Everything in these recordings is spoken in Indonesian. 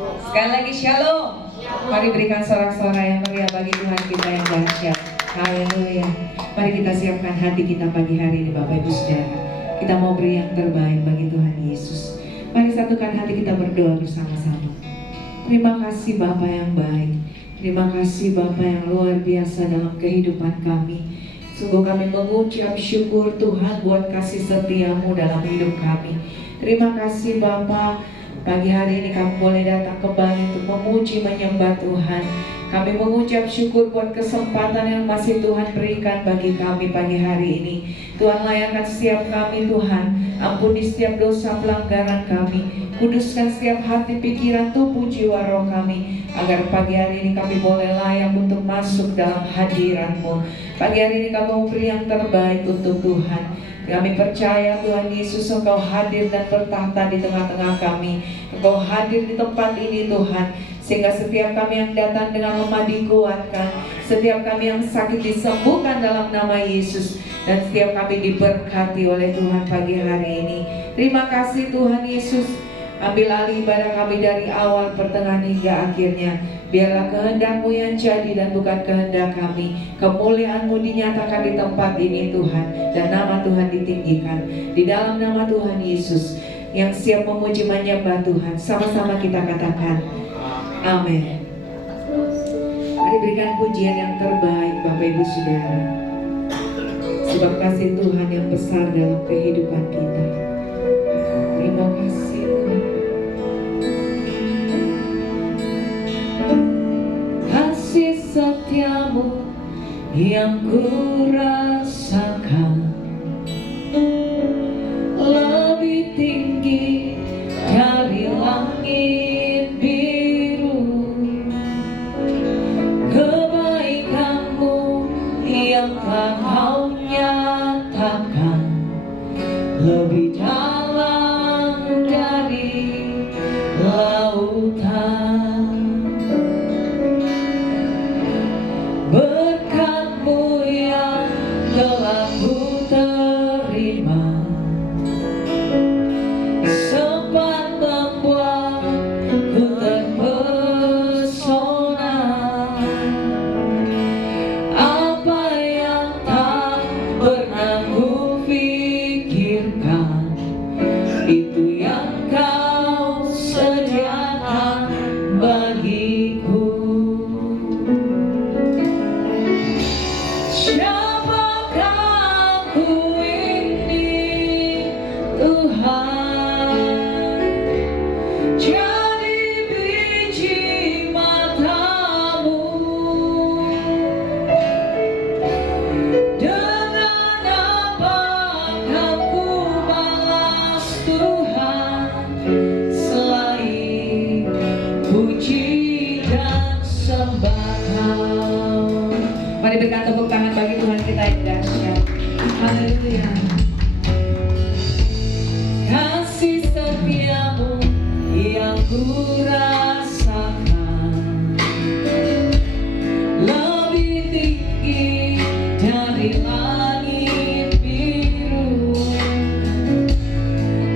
Sekali lagi shalom. Mari berikan sorak-sorai yang meriah bagi Tuhan kita yang dahsyat. Haleluya. Mari kita siapkan hati kita pagi hari ini Bapak Ibu Saudara. Kita mau beri yang terbaik bagi Tuhan Yesus. Mari satukan hati kita berdoa bersama-sama. Terima kasih Bapa yang baik. Terima kasih Bapa yang luar biasa dalam kehidupan kami. Sungguh kami mengucap syukur Tuhan buat kasih setiamu dalam hidup kami. Terima kasih Bapa, pagi hari ini kami boleh datang kembali untuk memuji menyembah Tuhan. Kami mengucap syukur buat kesempatan yang masih Tuhan berikan bagi kami pagi hari ini. Tuhan layakan setiap kami Tuhan. Ampuni setiap dosa pelanggaran kami. Kuduskan setiap hati, pikiran, tubuh, jiwa, roh kami, agar pagi hari ini kami boleh layak untuk masuk dalam hadirat-Mu. Pagi hari ini kami mau beri yang terbaik untuk Tuhan. Kami percaya Tuhan Yesus Engkau hadir dan bertahta di tengah-tengah kami. Engkau hadir di tempat ini Tuhan, sehingga setiap kami yang datang dengan lemah dikuatkan, setiap kami yang sakit disembuhkan dalam nama Yesus, dan setiap kami diberkati oleh Tuhan pagi hari ini. Terima kasih Tuhan Yesus. Ambil alih ibadah kami dari awal, pertengahan hingga akhirnya. Biarlah kehendak-Mu yang jadi dan bukan kehendak kami. Kemuliaan-Mu dinyatakan di tempat ini Tuhan, dan nama Tuhan ditinggikan. Di dalam nama Tuhan Yesus yang siap memuji menyembah Tuhan, sama-sama kita katakan amin. Mari berikan pujian yang terbaik Bapak Ibu Saudara, sebab kasih Tuhan yang besar dalam kehidupan kita. Terima kasih Tuhan. Kasih setiamu yang ku rasakan lebih tinggi dari langit biru. Kebaikan-Mu yang telah Kau nyatakan lebih dalam dari lautan. Berkat-Mu yang telah ku terima sempat membuatku terpesona. Apa yang tak pernah ku pikirkan, itu yang Kau sediakan bagiku. Siapakah ku ini Tuhan, jadi biji mata-Mu. Dengan apakah ku balas Tuhan, selain puji dan sembah. Mari berikan tepuk tangan bagi Tuhan kita yang dahsyat. Haleluya. Kasih setiamu yang ku rasakan lebih tinggi dari langit biru.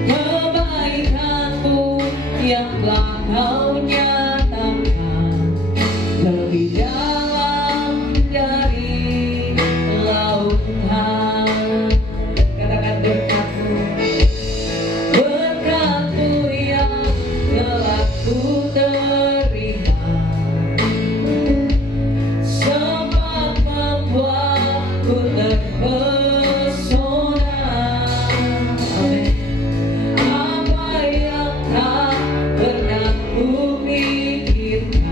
Kebaikan-Mu yang telah Kau nyatakan lebih dalam dari lautan. Katakan berkat-Mu, berkat-Mu yang telah ku terima sempat membuatku terpesona. Amin. Apa yang tak pernah ku pikirkan,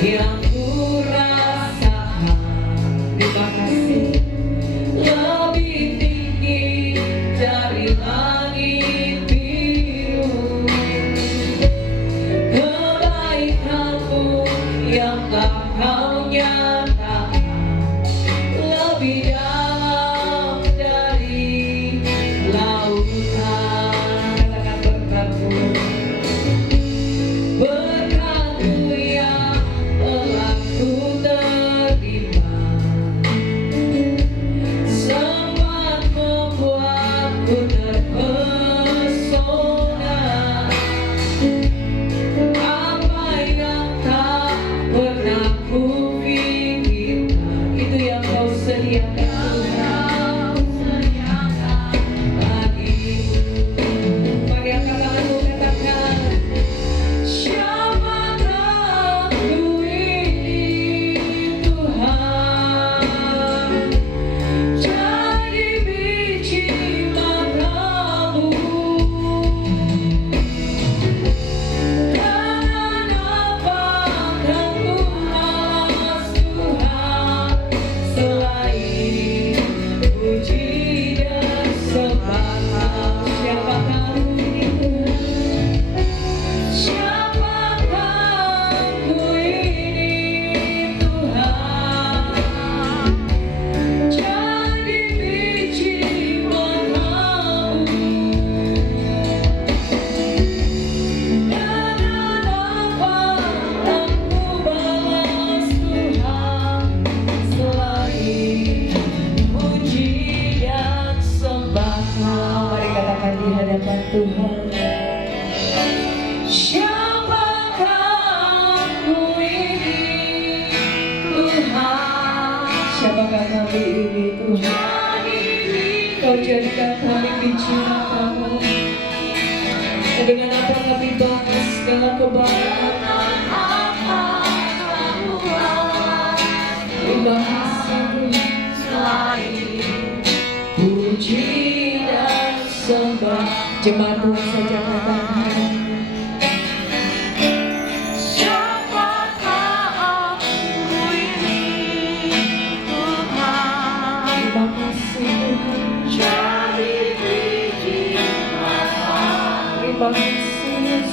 yang ku rasakan. Terima kasih. Lebih tinggi dari langit biru, kebaikanmu yang tak kau nyatakan lebih dalam dari lautan. Katakan berkatmu, berkatmu yang telah ku terima, sempat membuatku terpesona. Apa yang tak pernah ku pikirkan, itu yang kau sediakan bagiku. Mari angkat tanganmu, katakan, siapakah ku ini Tuhan, jadi biji matamu. Dan apakah ku malas Tuhan, selain puji dan sembah. Siapakah ku ini Tuhan, siapakah ku ini Tuhan, jadi biji matamu. Dan apakah ku balas Tuhan, selain puji dan sembah. Mari katakan di hadapan Tuhan, siapakah ku ini Tuhan, siapakah kami ini Tuhan, kau jadikan kami biji matamu. Dan dengan apa kami balas segala kebaikan. Terima kasih Tuhan, puji dan sembah. Jemaat Tuhan saja katakan, siapakah aku ini Tuhan. Terima kasih Tuhan, jadi biji matamu. Terima kasih Yesus.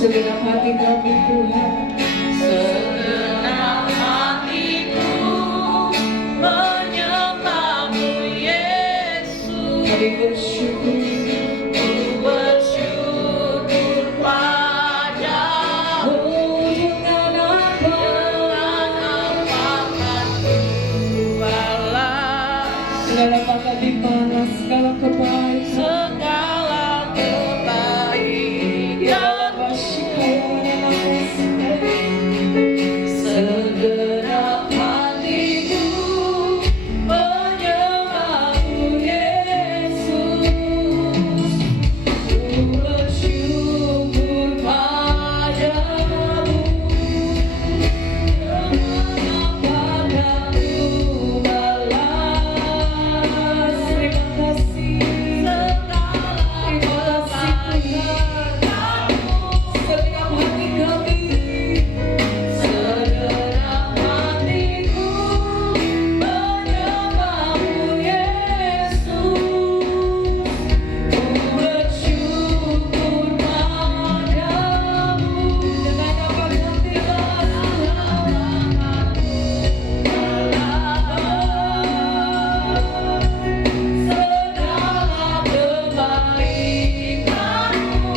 Segenap hati kami Tuhan, Segenap hatiku menyembah-Mu Yesus. kami bersyukur. Ku bersyukur padamu. Oh, dengan apa Akan ku balas segala mata dibalas, segala kebaikan. segala kebaikan. Segenap hatiku menyembah-Mu Yesus. Ku bersyukur padamu. Padamu balas Terima kasih, segala kebaikan-Mu. Setiap hati kami, segenap hatiku menyembah-Mu Yesus. Ku bersyukur padamu. dengan apa kami Segala kebaikan-Mu.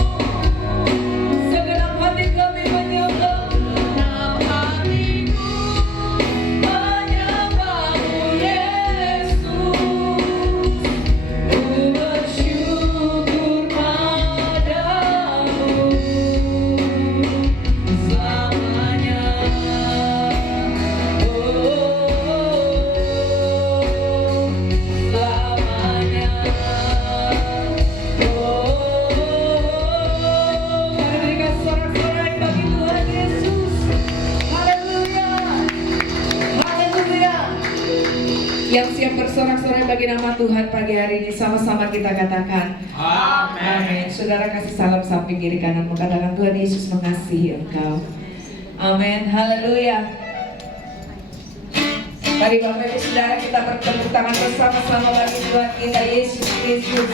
segenap hati kami menyembah. Segenap hatiku menyembah-Mu Yesus. Ku bersyukur padamu selamanya. Selamanya. Mari berikan sorak-sorai bagi Tuhan Yesus. Haleluya, haleluya. Yang siap bersorak-sorai bagi nama Tuhan pagi hari ini, sama-sama kita katakan amin. Saudara kasih salam samping kiri kananmu, katakan Tuhan Yesus mengasihi engkau. Amin, haleluya. Mari Bapak Ibu Saudara kita bertepuk tangan bersama-sama bagi Tuhan kita Yesus Kristus.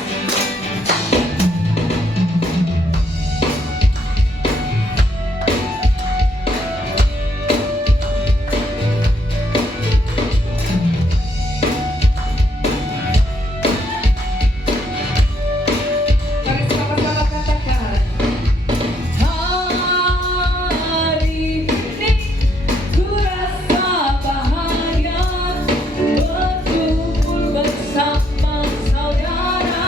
Mari sama-sama katakan. Hari ini ku rasa bahagia berkumpul bersama saudara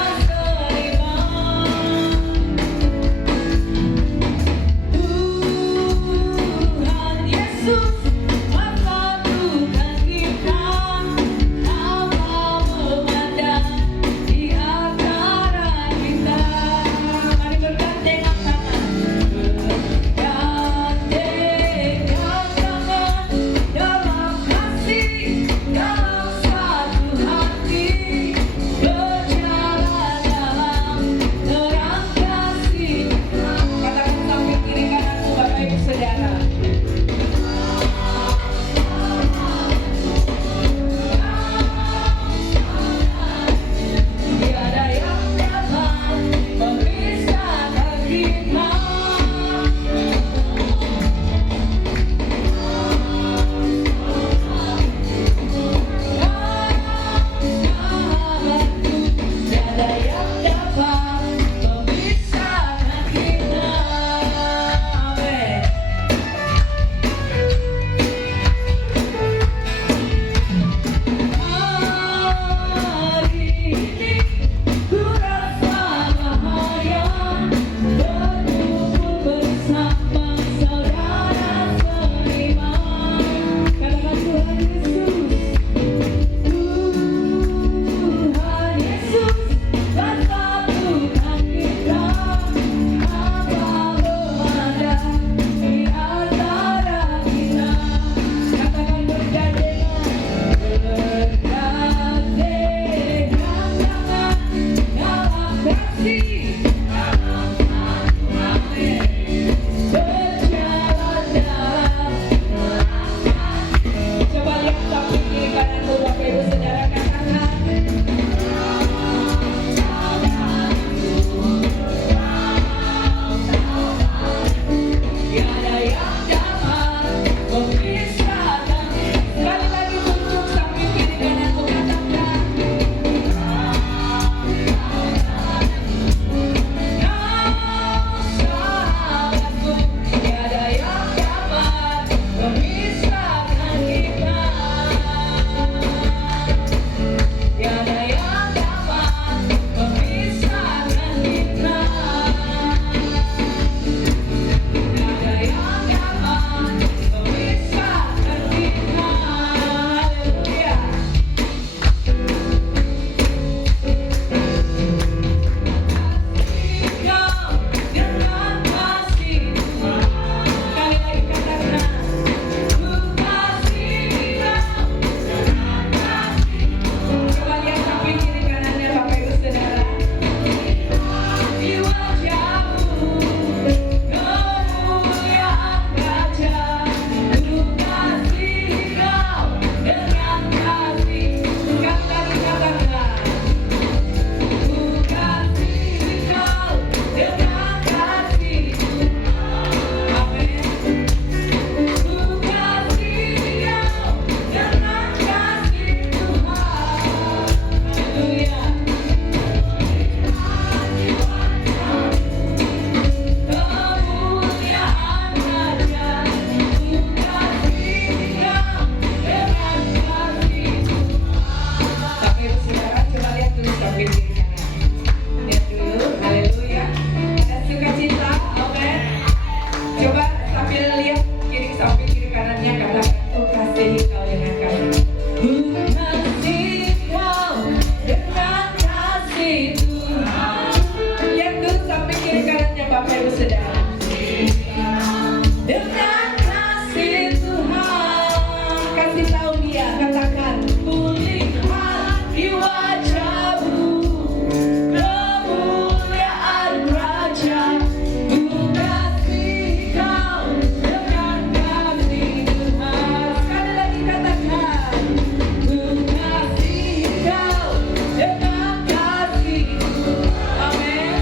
Bapak Ibu Saudara. Dengan kasih Tuhan, kasih tahu dia, katakan, kulihat di wajahmu kemuliaan Raja, ku kasih kau dengan kasih Tuhan. Sekali lagi katakan, ku kasih kau dengan kasih Tuhan. Amin.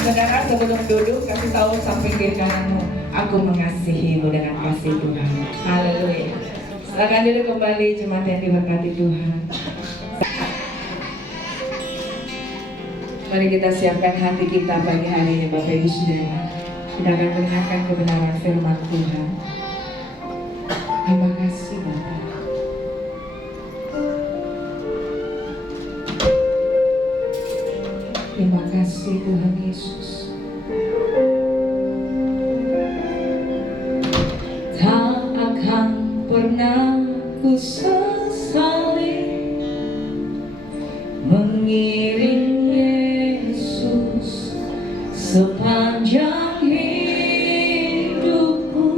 Saudara, sebelum duduk, kasih tahu samping kiri kananmu, aku mengasihimu dengan kasih Tuhan. Haleluya. Silakan duduk kembali, jemaat yang diberkati Tuhan. Mari kita siapkan hati kita pagi hari ini, Bapak Ibu Saudara. Kita akan mendengarkan kebenaran firman Tuhan. Terima kasih Bapak. Terima kasih Tuhan Yesus. Tak akan pernah ku sesali mengiring Yesus sepanjang hidupku,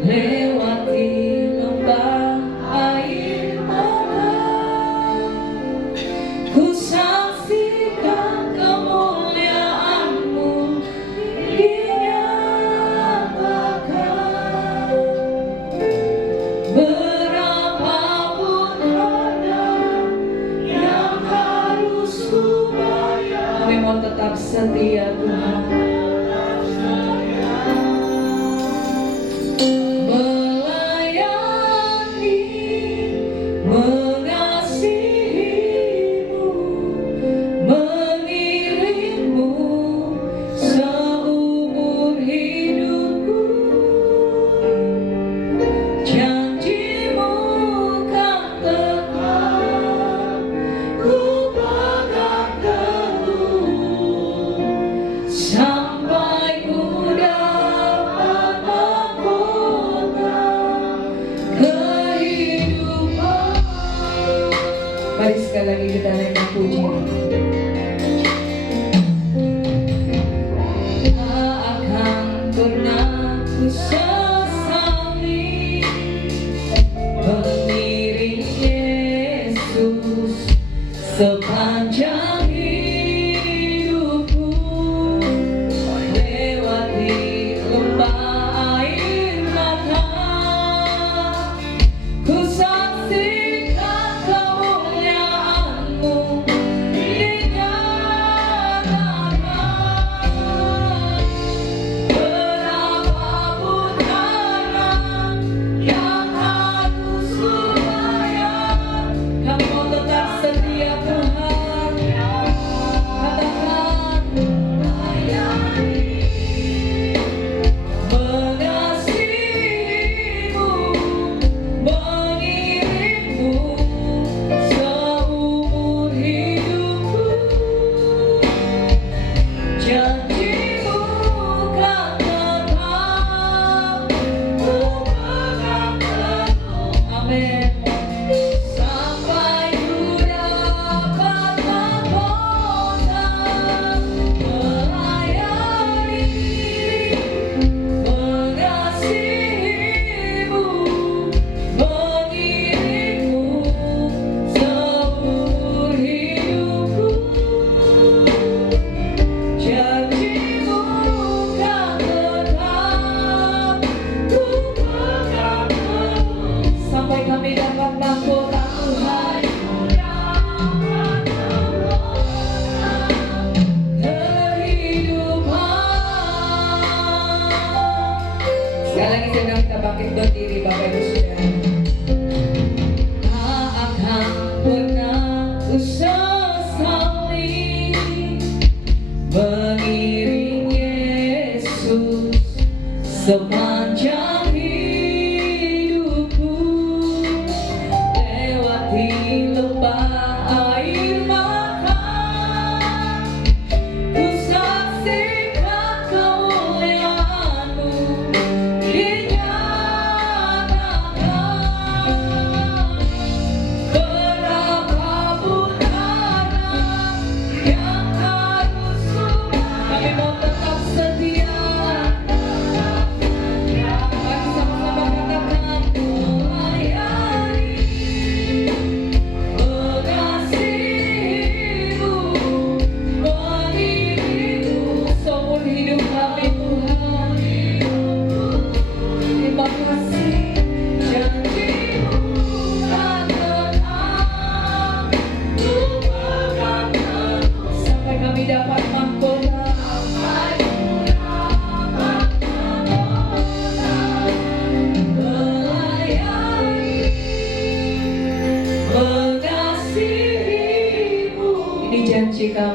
lewati lembah air mata. Ku saksikan kemuliaan-Mu dinyatakan. Berapapun harga yang harus ku bayar, kami mau tetap setia Tuhan. Melayani, mengasihimu, mengiringmu seumur hidupku. Janjimu kan tetap ku pegang teguh, sampai ku dapat mahkota kehidupan. Mari sekali lagi kita naikkan puji. Tak akan pernah ku sesali mengiring Yesus sepanjang hidupku, lewati lembah air mata. Ku saksikan kemuliaan-Mu dinyatakan. Berapapun harga yang harus ku bayar, Kamu tetap setia Tuhan.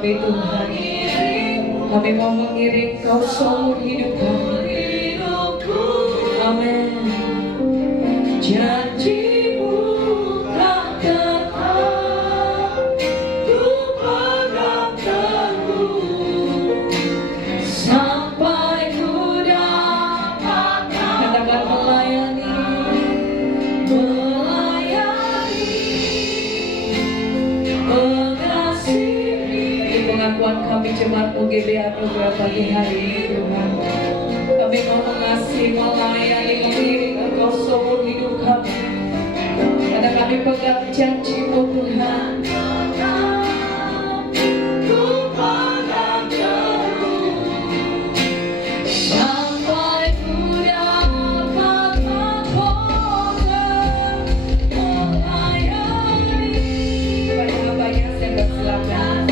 kami Tuhan. Kami mau mengiring Kau seumur hidup kami. Amin. Janjimu tak tetap, ku pegang teguh sampai ku dapatkan. Katakan melayani. Di pengakuan kami jemaat UGB Anugerah pagi hari ini Tuhan, kami mau mengasihi, melayani, mengiring Engkau seumur hidup kami. Karena kami pegang janji-Mu Tuhan. Ku pegang teguh sampai ku dapat mahkota melayani. Pada apa yang saya persilakan.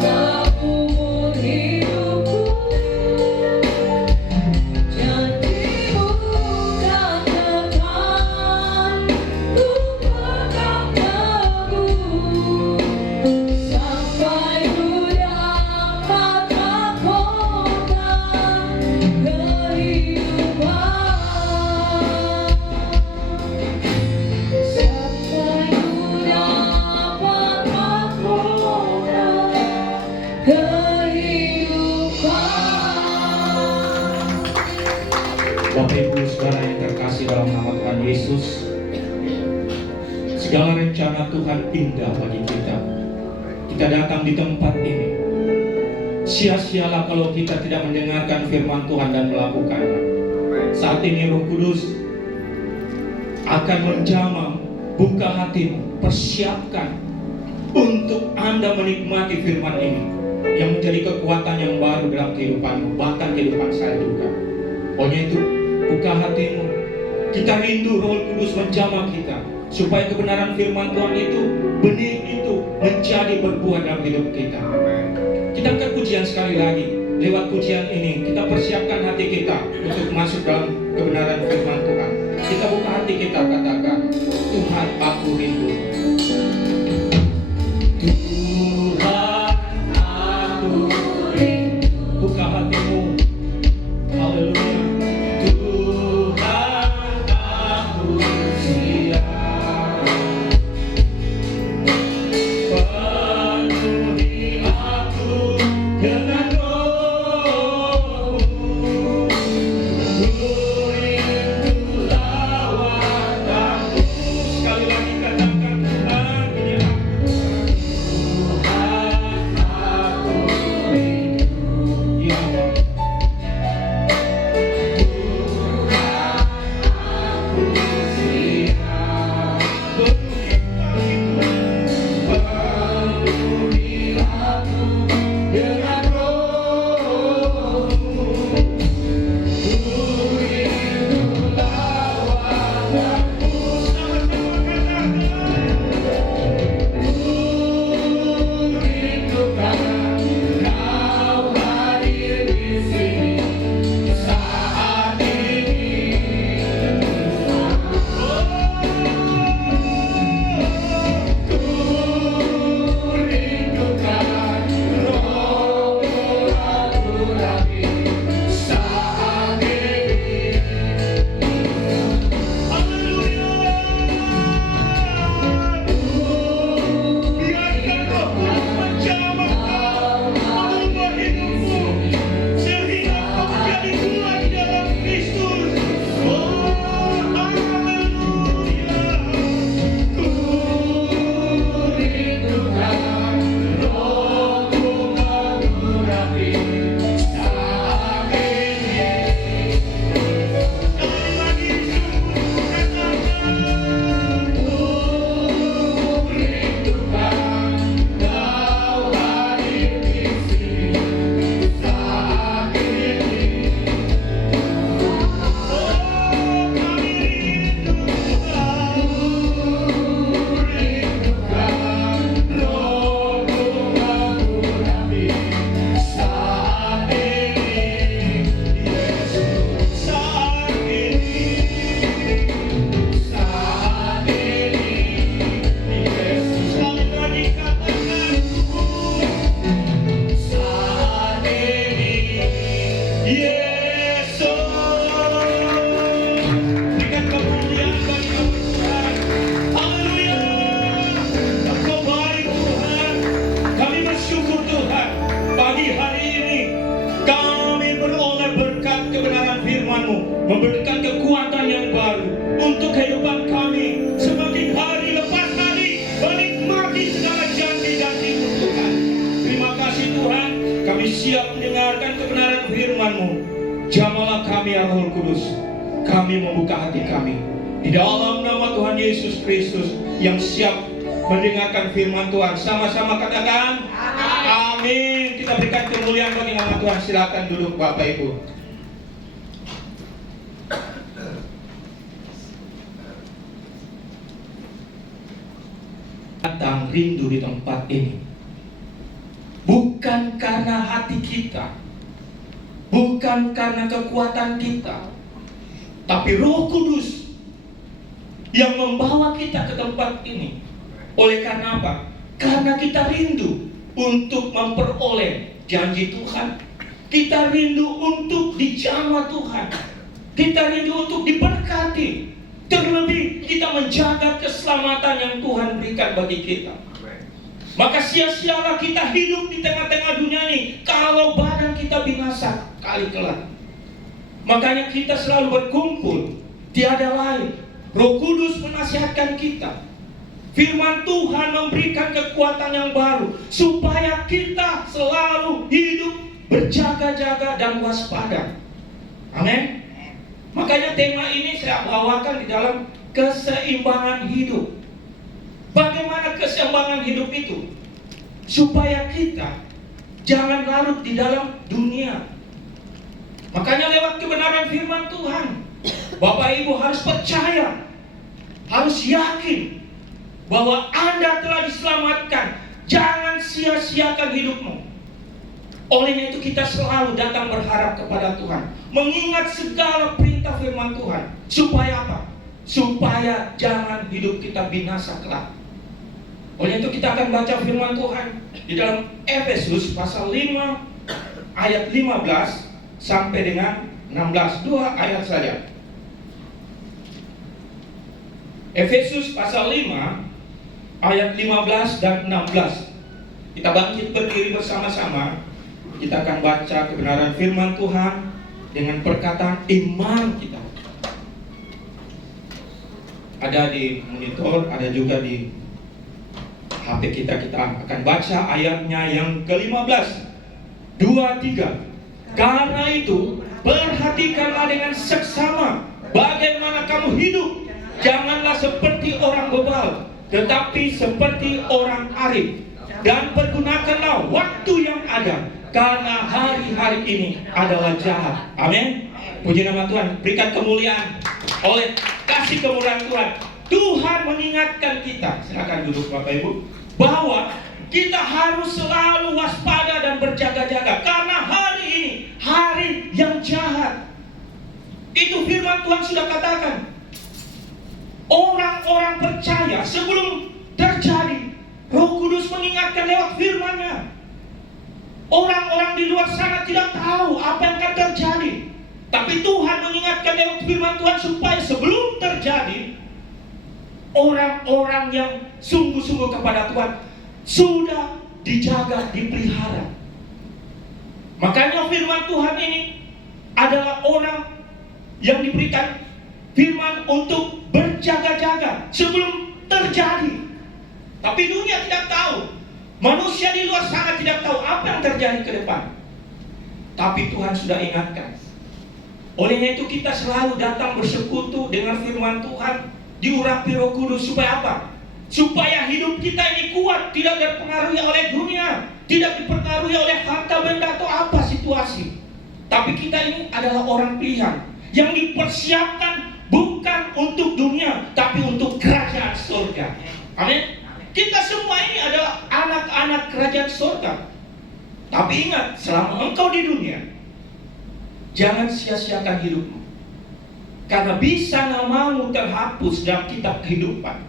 Seumur hidupku, janjimu tak tepat, ku pegang teguh sampai ku dapat mahkota kehidupan. Sampai ku dapat mahkota kehidupan. Bapak Ibu Saudara yang terkasih dalam nama Tuhan Yesus, segala rencana Tuhan indah bagi kita. Kita datang di tempat ini. Sia-sialah kalau kita tidak mendengarkan firman Tuhan dan melakukannya. Saat ini Roh Kudus akan menjamah, buka hati, persiapkan untuk Anda menikmati firman ini yang menjadi kekuatan yang baru dalam kehidupanmu, bahkan kehidupan saya juga. Oleh itu, buka hatimu. Kita rindu Roh Kudus menjamah kita, supaya kebenaran firman Tuhan itu, benih itu menjadi berbuah dalam hidup kita. Kita angkat pujian sekali lagi. Lewat pujian ini, kita persiapkan hati kita untuk masuk dalam kebenaran firman Tuhan. Kita buka hati kita, katakan, Tuhan aku rindu. Tuhan aku rindu. Buka hatimu. Haleluya. Tuhan aku siap. Penuhi aku dengan roh-Mu. Ku rindu lawatan-Mu. Sekali lagi katakan. Yesus. Berikan kemuliaan bagi Tuhan. Haleluya. Engkau baik Tuhan. Kami bersyukur Tuhan. Pagi hari ini kami beroleh berkat kebenaran firman-Mu, memberikan kekuatan yang baru untuk kehidupan kami. Semakin hari lepas hari menikmati segala janji-janji-Mu Tuhan. Terima kasih Tuhan. Kami siap mendengarkan kebenaran firman-Mu. Jamalah kami ya Roh Kudus. Kami membuka hati kami di dalam nama Tuhan Yesus Kristus yang siap mendengarkan firman Tuhan. Sama-sama katakan amin. Kita berikan kemuliaan bagi nama Tuhan. Silakan duduk Bapak Ibu. Datang rindu di tempat ini bukan karena hati kita, bukan karena kekuatan kita, tapi Roh Kudus yang membawa kita ke tempat ini. Oleh karena apa? Karena kita rindu untuk memperoleh janji Tuhan. Kita rindu untuk dijamah Tuhan. Kita rindu untuk diberkati. Terlebih kita menjaga keselamatan yang Tuhan berikan bagi kita. Maka sia-sialah kita hidup di tengah-tengah dunia ini kalau badan kita binasa kali kelak. Makanya kita selalu berkumpul, tiada lain. Roh Kudus menasihatkan kita. Firman Tuhan memberikan kekuatan yang baru supaya kita selalu hidup berjaga-jaga dan waspada. Amin. Makanya tema ini saya bawakan di dalam keseimbangan hidup. Bagaimana keseimbangan hidup itu? Supaya kita jangan larut di dalam dunia. Makanya lewat kebenaran firman Tuhan, Bapak Ibu harus percaya, harus yakin bahwa Anda telah diselamatkan. Jangan sia-siakan hidupmu. Olehnya itu kita selalu datang berharap kepada Tuhan, mengingat segala perintah firman Tuhan. Supaya apa? Supaya jangan hidup kita binasa kelak. Oleh itu kita akan baca firman Tuhan di dalam Efesus pasal 5 ayat 15 sampai dengan 16. 2 ayat saja. Efesus pasal 5 ayat 15 dan 16. Kita bangkit berdiri bersama-sama. Kita akan baca kebenaran firman Tuhan dengan perkataan iman kita. Ada di monitor, ada juga di HP kita. Kita akan baca ayatnya yang ke-15. 2, 3. Karena itu perhatikanlah dengan seksama bagaimana kamu hidup. Janganlah seperti orang bebal, tetapi seperti orang arif. Dan pergunakanlah waktu yang ada, karena hari-hari ini adalah jahat. Amin. Puji nama Tuhan. Berikan kemuliaan oleh kasih kemurahan Tuhan. Tuhan mengingatkan kita, silakan duduk Bapak Ibu, bahwa kita harus selalu waspada dan berjaga-jaga karena hari ini hari yang jahat. Itu firman Tuhan sudah katakan. Orang-orang percaya sebelum terjadi, Roh Kudus mengingatkan lewat firman-Nya. Orang-orang di luar sana tidak tahu apa yang akan terjadi, tapi Tuhan mengingatkan lewat firman Tuhan supaya sebelum terjadi, orang-orang yang sungguh-sungguh kepada Tuhan sudah dijaga, dipelihara. Makanya firman Tuhan ini adalah orang yang diberikan firman untuk berjaga-jaga sebelum terjadi. Tapi dunia tidak tahu, manusia di luar sana tidak tahu apa yang terjadi ke depan. Tapi Tuhan sudah ingatkan. Olehnya itu kita selalu datang bersekutu dengan firman Tuhan, diurapi Roh Kudus supaya apa? Supaya hidup kita ini kuat, tidak terpengaruhi oleh dunia, tidak dipengaruhi oleh harta benda atau apa situasi. Tapi kita ini adalah orang pilihan yang dipersiapkan bukan untuk dunia, tapi untuk kerajaan surga. Amin. Kita semua ini adalah anak-anak kerajaan surga. Tapi ingat, selama engkau di dunia, jangan sia-siakan hidupmu. Karena bisa namamu terhapus dalam kitab kehidupan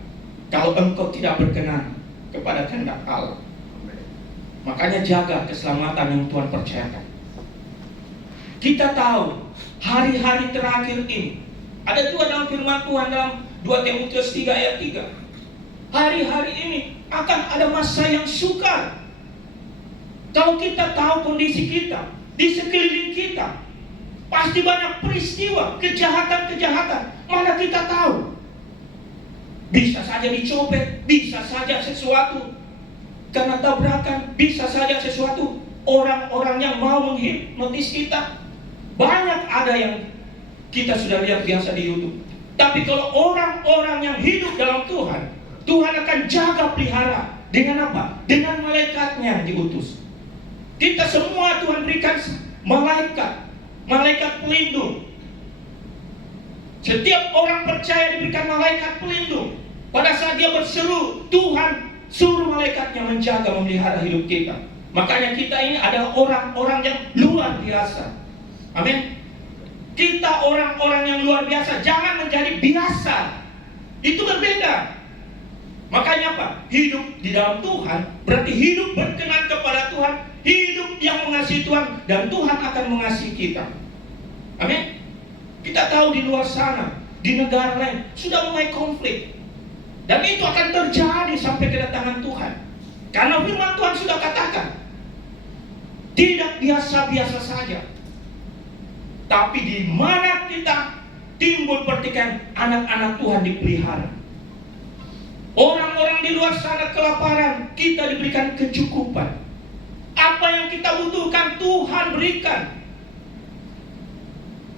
kalau engkau tidak berkenan kepada kehendak Allah. Makanya jaga keselamatan yang Tuhan percayakan. kita tahu hari-hari terakhir ini ada dua dalam firman Tuhan dalam 2 Timotius 3 ayat 3. Hari-hari ini akan ada masa yang sukar. Kalau kita tahu kondisi kita di sekeliling kita, pasti banyak peristiwa kejahatan-kejahatan. Mana kita tahu? Bisa saja dicopet, bisa saja sesuatu karena tabrakan, bisa saja sesuatu orang-orang yang mau menghipnotis kita. Banyak ada yang kita sudah lihat biasa di YouTube. Tapi kalau orang-orang yang hidup dalam Tuhan, Tuhan akan jaga pelihara. Dengan apa? Dengan malaikatnya yang diutus. Kita semua Tuhan berikan malaikat pelindung. Setiap orang percaya diberikan malaikat pelindung. Pada saat dia berseru, Tuhan suruh malaikatnya menjaga, memelihara hidup kita. Makanya kita ini adalah orang-orang yang luar biasa. Amin. Kita orang-orang yang luar biasa. Jangan menjadi biasa. Itu berbeda. Makanya apa? Hidup di dalam Tuhan berarti hidup berkenan kepada Tuhan, hidup yang mengasihi Tuhan, dan Tuhan akan mengasihi kita. Amin. Kita tahu di luar sana, di negara lain sudah mulai konflik, dan itu akan terjadi sampai kedatangan Tuhan. Karena firman Tuhan sudah katakan, tidak biasa-biasa saja, tapi di mana kita timbul pertikaian, anak-anak Tuhan dipelihara. Orang-orang di luar sana kelaparan, kita diberikan kecukupan. Apa yang kita butuhkan Tuhan berikan.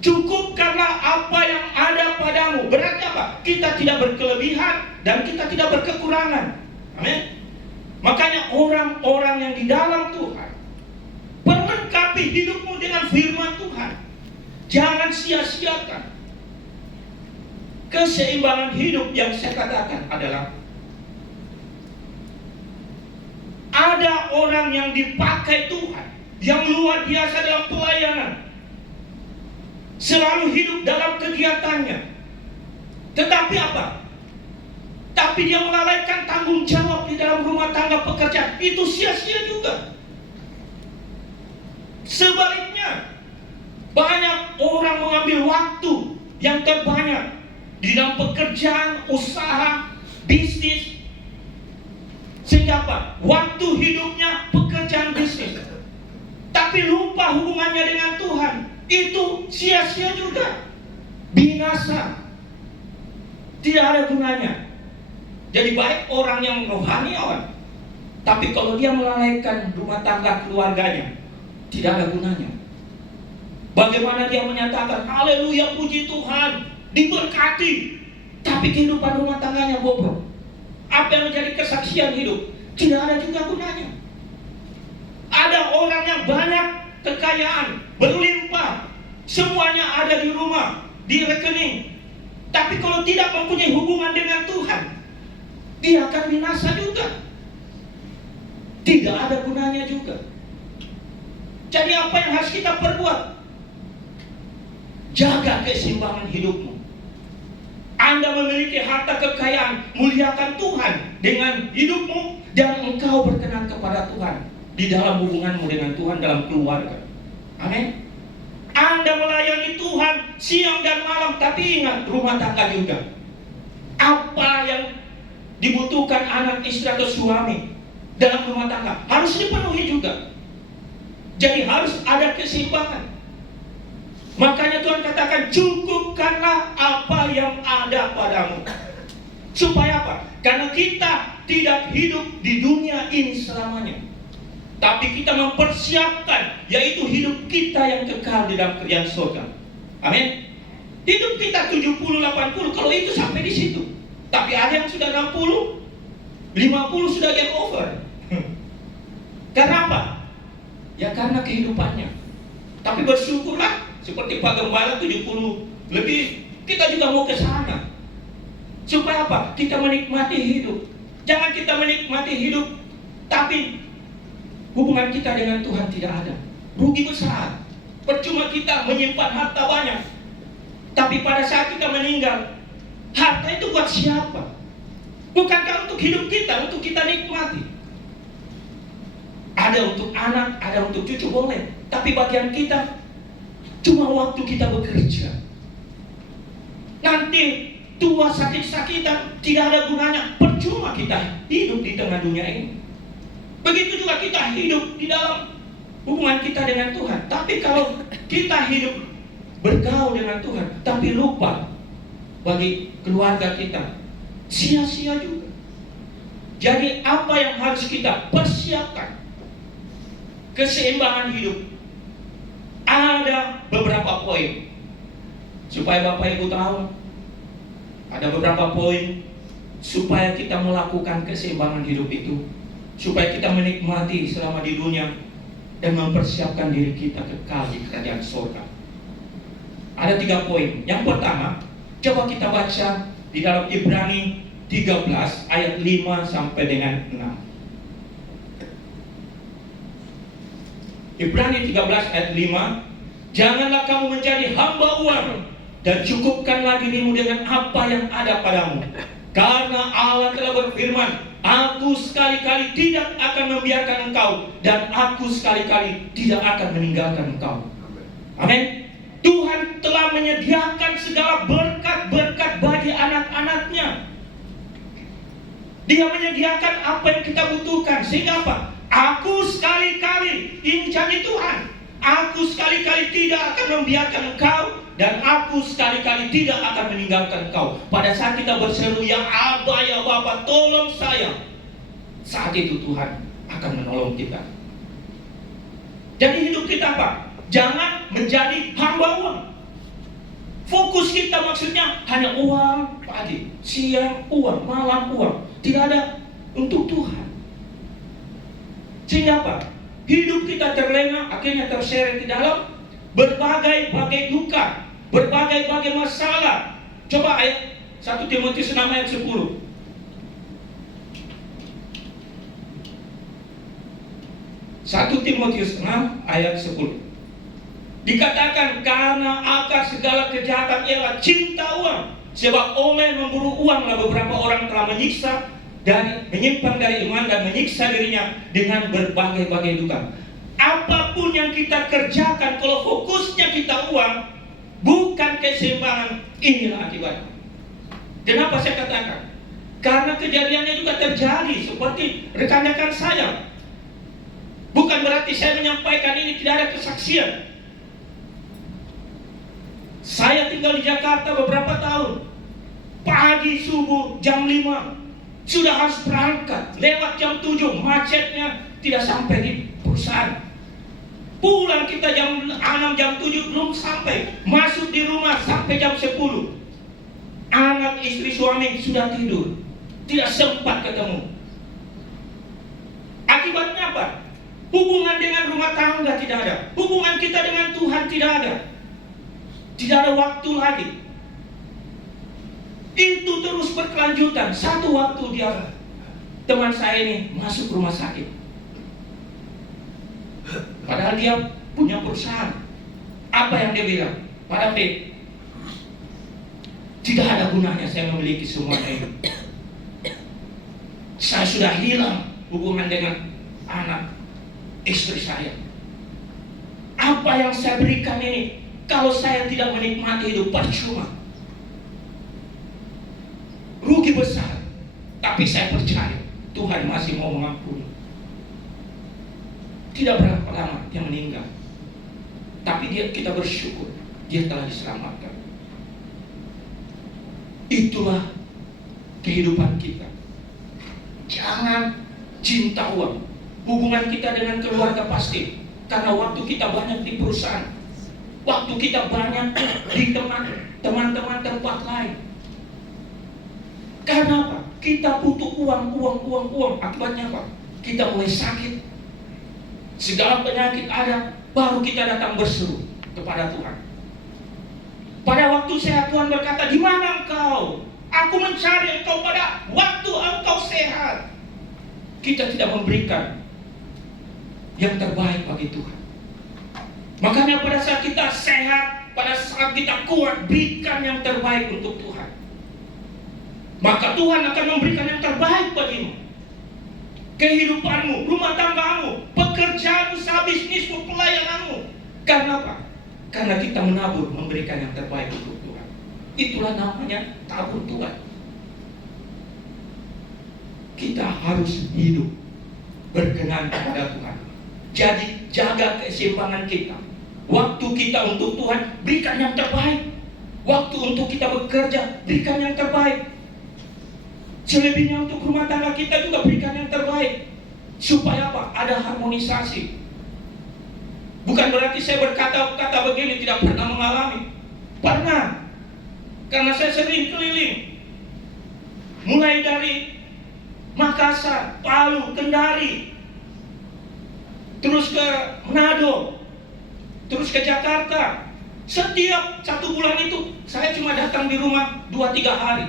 Cukupkanlah apa yang ada padamu. Berarti apa? Kita tidak berkelebihan dan kita tidak berkekurangan. Amin. Makanya orang-orang yang di dalam Tuhan, perlengkapi hidupmu dengan firman Tuhan. Jangan sia-siakan. Keseimbangan hidup yang saya katakan adalah ada orang yang dipakai Tuhan, yang luar biasa dalam pelayanan, selalu hidup dalam kegiatannya. Tetapi apa? Tapi dia melalaikan tanggung jawab di dalam rumah tangga pekerjaan. Itu sia-sia juga. Sebaliknya, banyak orang mengambil waktu yang terbanyak di dalam pekerjaan, usaha, bisnis. Sehingga apa? Waktu hidupnya pekerjaan bisnis, tapi lupa hubungannya dengan Tuhan. Itu sia-sia juga, binasa, tidak ada gunanya. Jadi baik orang yang rohaniawan, tapi kalau dia melalaikan rumah tangga keluarganya, tidak ada gunanya. Bagaimana dia menyatakan haleluya, puji Tuhan, diberkati, tapi kehidupan rumah tangganya bobrok. Apa yang menjadi kesaksian hidup? Tidak ada juga gunanya. Ada orang yang banyak kekayaan, berlimpah, semuanya ada di rumah, di rekening, tapi kalau tidak mempunyai hubungan dengan Tuhan, dia akan binasa juga. Tidak ada gunanya juga. Jadi apa yang harus kita perbuat? Jaga keseimbangan hidupmu. Anda memiliki harta kekayaan, muliakan Tuhan dengan hidupmu, dan engkau berkenan kepada Tuhan di dalam hubunganmu dengan Tuhan dalam keluarga. Amin. Anda melayani Tuhan siang dan malam, tapi ingat rumah tangga juga. Apa yang dibutuhkan anak, istri atau suami dalam rumah tangga harus dipenuhi juga. Jadi harus ada keseimbangan. Makanya Tuhan katakan, cukupkanlah apa yang ada padamu. Supaya apa? Karena kita tidak hidup di dunia ini selamanya, tapi kita mempersiapkan, yaitu hidup kita yang kekal di dalam kerajaan surga. Amin. Hidup kita 70-80, kalau itu sampai di situ. Tapi ada yang sudah 60, 50 sudah game over. Karena apa? Ya karena kehidupannya. Tapi bersyukurlah, seperti Pak Gembala 70 lebih, kita juga mau ke sana. Supaya apa? Kita menikmati hidup. Jangan kita menikmati hidup, tapi hubungan kita dengan Tuhan tidak ada. Rugi besar. Percuma kita menyimpan harta banyak, tapi pada saat kita meninggal, harta itu buat siapa? Bukankah untuk hidup kita, untuk kita nikmati? Ada untuk anak, ada untuk cucu, boleh. Tapi bagian kita cuma waktu kita bekerja. Nanti tua sakit-sakitan, tidak ada gunanya. Percuma kita hidup di tengah dunia ini. Begitu juga kita hidup di dalam hubungan kita dengan Tuhan. Tapi kalau kita hidup bergaul dengan Tuhan, tapi lupa bagi keluarga kita, sia-sia juga. Jadi apa yang harus kita persiapkan? Keseimbangan hidup. Ada beberapa poin. Supaya Bapak Ibu tahu, ada beberapa poin supaya kita melakukan keseimbangan hidup itu, supaya kita menikmati selama di dunia dan mempersiapkan diri kita kekal di kerajaan surga. Ada 3 poin. Yang pertama, coba kita baca di dalam Ibrani 13 ayat 5 sampai dengan 6. Ibrani 13 ayat 5, janganlah kamu menjadi hamba uang, dan cukupkanlah dirimu dengan apa yang ada padamu. Karena Allah telah berfirman, aku sekali-kali tidak akan membiarkan engkau, dan aku sekali-kali tidak akan meninggalkan engkau. Amin. Tuhan telah menyediakan segala berkat-berkat bagi anak-anaknya. Dia menyediakan apa yang kita butuhkan. Sehingga apa? Aku sekali-kali, ini janji Tuhan, aku sekali-kali tidak akan membiarkan engkau, dan aku sekali-kali tidak akan meninggalkan engkau. Pada saat kita berseru, ya Aba, ya Bapa, tolong saya, saat itu Tuhan akan menolong kita. Jadi hidup kita apa? Jangan menjadi hamba uang. Fokus kita maksudnya hanya uang, pagi, siang, uang, malam, uang. Tidak ada untuk Tuhan. Sehingga apa? Hidup kita terlena, akhirnya terseret di dalam berbagai-bagai duka, berbagai-bagai masalah. Coba ayat 1 Timotius 6 ayat 10. 1 Timotius 6 ayat 10. Dikatakan karena akar segala kejahatan ialah cinta uang. Sebab oleh memburu uanglah beberapa orang telah menyiksa dan menyimpang dari iman dan menyiksa dirinya dengan berbagai-bagai duka. Apapun yang kita kerjakan, kalau fokusnya kita uang, bukan keseimbangan, inilah akibatnya. Kenapa saya katakan? Karena kejadiannya juga terjadi seperti rekan-rekan saya. Bukan berarti saya menyampaikan ini tidak ada kesaksian. Saya tinggal di Jakarta beberapa tahun. Pagi subuh jam 5 sudah harus berangkat. Lewat jam 7 macetnya tidak sampai di perusahaan. Pulang kita jam 6 jam 7 belum sampai. Masuk di rumah sampai jam 10. Anak istri suami sudah tidur. Tidak sempat ketemu. Akibatnya apa? Hubungan dengan rumah tangga tidak ada. Hubungan kita dengan Tuhan tidak ada. Tidak ada waktu lagi. Itu terus berkelanjutan. Satu waktu dia, teman saya ini masuk rumah sakit. Padahal dia punya perusahaan. Apa yang dia bilang? Pada Fit, tidak ada gunanya saya memiliki semua ini. Saya sudah hilang hubungan dengan anak istri saya. Apa yang saya berikan ini, kalau saya tidak menikmati hidup, percuma. Rugi besar. Tapi saya percaya Tuhan masih mau mengampuni. Tidak berapa lama dia meninggal, tapi kita bersyukur dia telah diselamatkan. Itulah kehidupan kita. Jangan cinta uang. Hubungan kita dengan keluarga pasti, karena waktu kita banyak di perusahaan, waktu kita banyak di teman-teman tempat lain. Karena apa? Kita butuh uang. Akibatnya apa? Kita mulai sakit. Segala penyakit ada, baru kita datang berseru kepada Tuhan. Pada waktu sehat Tuhan berkata, di mana engkau? Aku mencari engkau pada waktu engkau sehat. Kita tidak memberikan yang terbaik bagi Tuhan. Makanya pada saat kita sehat, pada saat kita kuat, berikan yang terbaik untuk Tuhan. Maka Tuhan akan memberikan yang terbaik bagimu. Kehidupanmu, rumah tanggamu, pekerjaanmu, usaha bisnismu, pelayananmu. Karena apa? Karena kita menabur, memberikan yang terbaik untuk Tuhan. Itulah namanya tabur Tuhan. Kita harus hidup berkenan kepada Tuhan. Jadi jaga keseimbangan kita. Waktu kita untuk Tuhan, berikan yang terbaik. Waktu untuk kita bekerja, berikan yang terbaik. Selebihnya untuk rumah tangga kita juga berikan yang terbaik. Supaya apa? Ada harmonisasi. Bukan berarti saya berkata-kata begini tidak pernah mengalami. Pernah. Karena saya sering keliling. Mulai dari Makassar, Palu, Kendari, terus ke Manado, terus ke Jakarta. Setiap 1 bulan itu saya cuma datang di rumah 2-3 hari.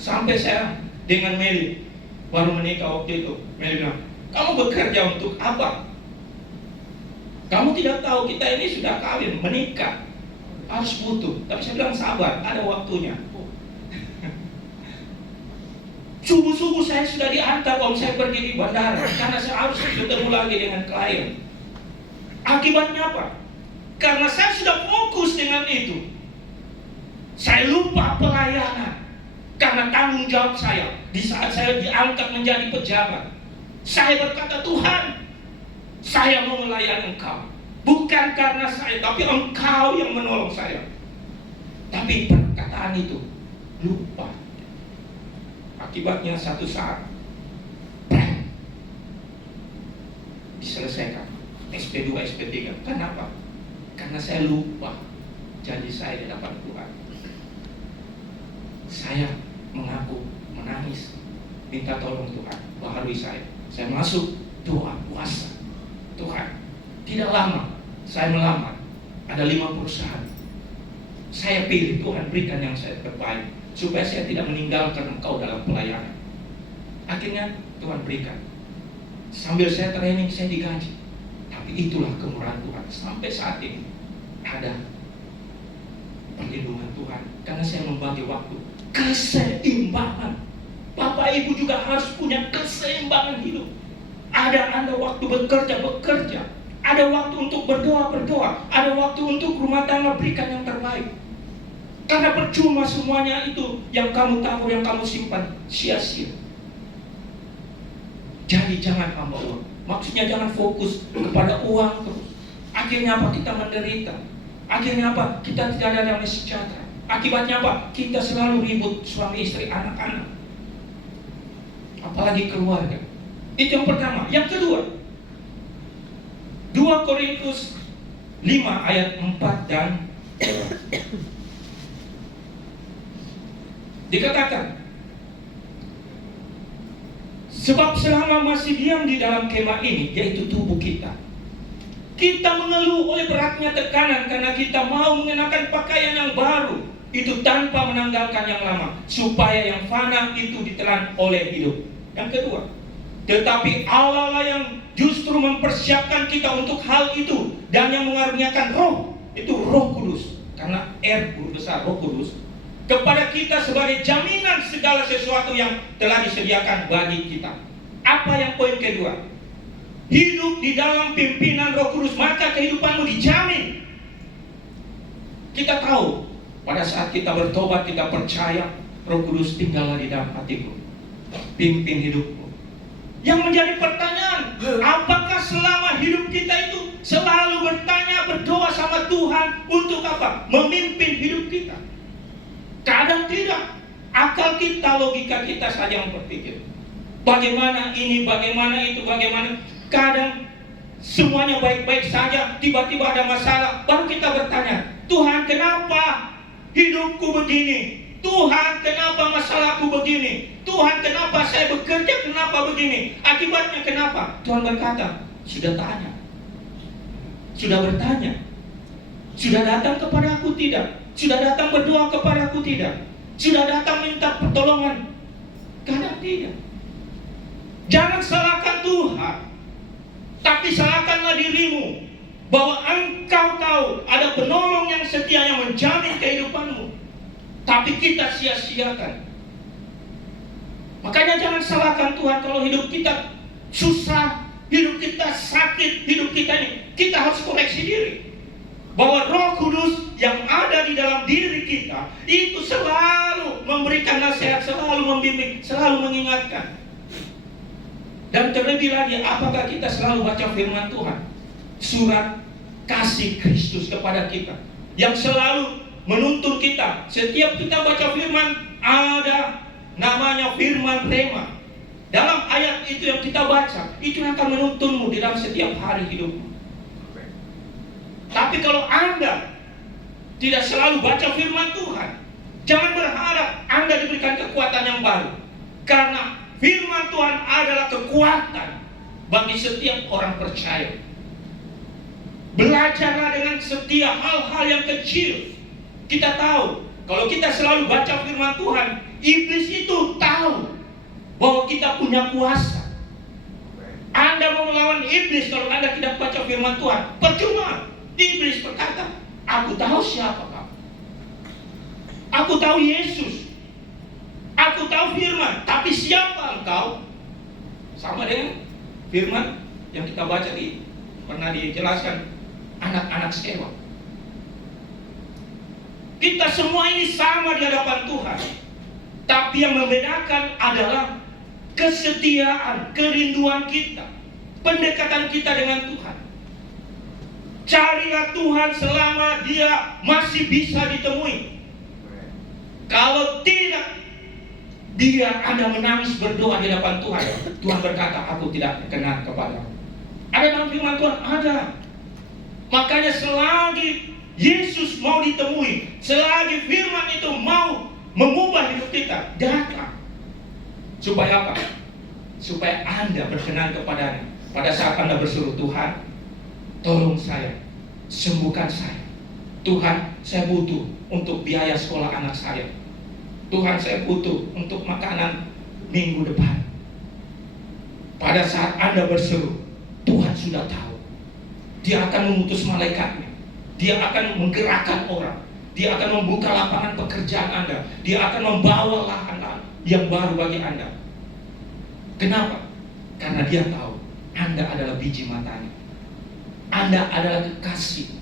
Sampai saya dengan Meli baru menikah waktu itu. Meli bilang, kamu bekerja untuk apa? Kamu tidak tahu kita ini sudah kawin, menikah, harus butuh. Tapi saya bilang sabar, ada waktunya. Subuh-subuh saya sudah diantar om saya pergi di bandara karena saya harus bertemu lagi dengan klien. Akibatnya apa? Karena saya sudah fokus dengan itu, saya lupa pelayanan. Karena tanggung jawab saya di saat saya diangkat menjadi pejabat, saya berkata, Tuhan, saya mau melayani Engkau. Bukan karena saya, tapi Engkau yang menolong saya. Tapi perkataan itu lupa. Akibatnya satu saat diselesaikan SP2, SP3. Kenapa? Karena saya lupa janji saya di hadapan Tuhan. Saya mengaku, menangis, minta tolong Tuhan, baharui saya. Saya masuk doa, puasa. Tuhan, tidak lama saya melamar, ada 5 perusahaan. Saya pilih, Tuhan berikan yang saya terbaik, supaya saya tidak meninggalkan Engkau dalam pelayanan. Akhirnya Tuhan berikan. Sambil saya training, saya digaji. Tapi itulah kemurahan Tuhan. Sampai saat ini ada perlindungan Tuhan, karena saya membagi waktu. Keseimbangan. Bapak Ibu juga harus punya keseimbangan hidup. Ada Anda waktu bekerja, ada waktu untuk berdoa, ada waktu untuk rumah tangga, berikan yang terbaik. Karena percuma semuanya itu yang kamu tabur, yang kamu simpan, sia-sia. Jadi jangan hamba uang. Maksudnya jangan fokus kepada uang terus. Akhirnya apa? Kita menderita. Akhirnya apa? Kita tidak ada damai sejahtera. Akibatnya apa? Kita selalu ribut, suami istri, anak-anak, apalagi keluarga. Itu yang pertama. Yang kedua, 2 Korintus 5 ayat 4 dan dikatakan, sebab selama masih diam di dalam kemah ini, yaitu tubuh kita, kita mengeluh oleh beratnya tekanan karena kita mau mengenakan pakaian yang baru, itu tanpa menanggalkan yang lama, supaya yang fana itu ditelan oleh hidup. Yang kedua, tetapi Allah lah yang justru mempersiapkan kita untuk hal itu, dan yang mengaruniakan roh, itu Roh Kudus, karena R besar Roh Kudus, kepada kita sebagai jaminan segala sesuatu yang telah disediakan bagi kita. Apa yang poin kedua? Hidup di dalam pimpinan Roh Kudus, maka kehidupanmu dijamin. Kita tahu pada saat kita bertobat, kita percaya, Roh Kudus tinggallah di dalam hatiku, pimpin hidupku. Yang menjadi pertanyaan, apakah selama hidup kita itu selalu bertanya, berdoa sama Tuhan untuk apa? Memimpin hidup kita. Kadang tidak. Akal kita, logika kita saja yang berpikir, bagaimana ini, bagaimana itu, bagaimana. Kadang semuanya baik-baik saja, tiba-tiba ada masalah, baru kita bertanya, Tuhan kenapa hidupku begini? Tuhan kenapa masalahku begini? Tuhan kenapa saya bekerja, kenapa begini? Akibatnya kenapa? Tuhan berkata, sudah tanya, sudah bertanya, sudah datang kepada aku tidak? Sudah datang berdoa kepada aku tidak? Sudah datang minta pertolongan? Kadang tidak. Jangan salahkan Tuhan, tapi salahkanlah dirimu, bahwa engkau tahu ada penolong yang setia yang menjamin kehidupanmu, tapi kita sia-siakan. Makanya jangan salahkan Tuhan kalau hidup kita susah, hidup kita sakit, hidup kita ini. kita harus koreksi diri. Bahwa Roh Kudus yang ada di dalam diri kita itu selalu memberikan nasihat, selalu membimbing, selalu mengingatkan. Dan terlebih lagi, apakah kita selalu baca firman Tuhan? Surat kasih Kristus kepada kita yang selalu menuntun kita. Setiap kita baca firman, ada namanya firman rema. Dalam ayat itu yang kita baca, itu yang akan menuntunmu di dalam setiap hari hidupmu. Tapi kalau Anda tidak selalu baca firman Tuhan, jangan berharap Anda diberikan kekuatan yang baru. Karena firman Tuhan adalah kekuatan bagi setiap orang percaya. Belajarlah dengan setia hal-hal yang kecil. Kita tahu, kalau kita selalu baca firman Tuhan, iblis itu tahu bahwa kita punya kuasa. Anda mau melawan iblis kalau Anda tidak baca firman Tuhan, percuma. Iblis berkata, aku tahu siapa kamu. Aku tahu Yesus. Aku tahu firman. Tapi siapa engkau? Sama dengan firman yang kita baca pernah dijelaskan anak-anak sewa. Kita semua ini sama di hadapan Tuhan. Tapi yang membedakan adalah kesetiaan, kerinduan kita, pendekatan kita dengan Tuhan. Carilah Tuhan selama Dia masih bisa ditemui. Kalau tidak, biar Anda menangis berdoa di hadapan Tuhan. Tuhan berkata, aku tidak kenal kepadamu. Ada dalam firman Tuhan? Ada. Makanya selagi Yesus mau ditemui, selagi firman itu mau mengubah hidup kita, datang. Supaya apa? Supaya Anda berkenan kepadanya. Pada saat Anda berseru, Tuhan, tolong saya, sembuhkan saya. Tuhan, saya butuh untuk biaya sekolah anak saya. Tuhan, saya butuh untuk makanan minggu depan. Pada saat Anda berseru, Tuhan sudah tahu. Dia akan mengutus malaikatnya. Dia akan menggerakkan orang. Dia akan membuka lapangan pekerjaan Anda. Dia akan membawa lahan yang baru bagi Anda. Kenapa? Karena Dia tahu Anda adalah biji matanya. Anda adalah kekasih.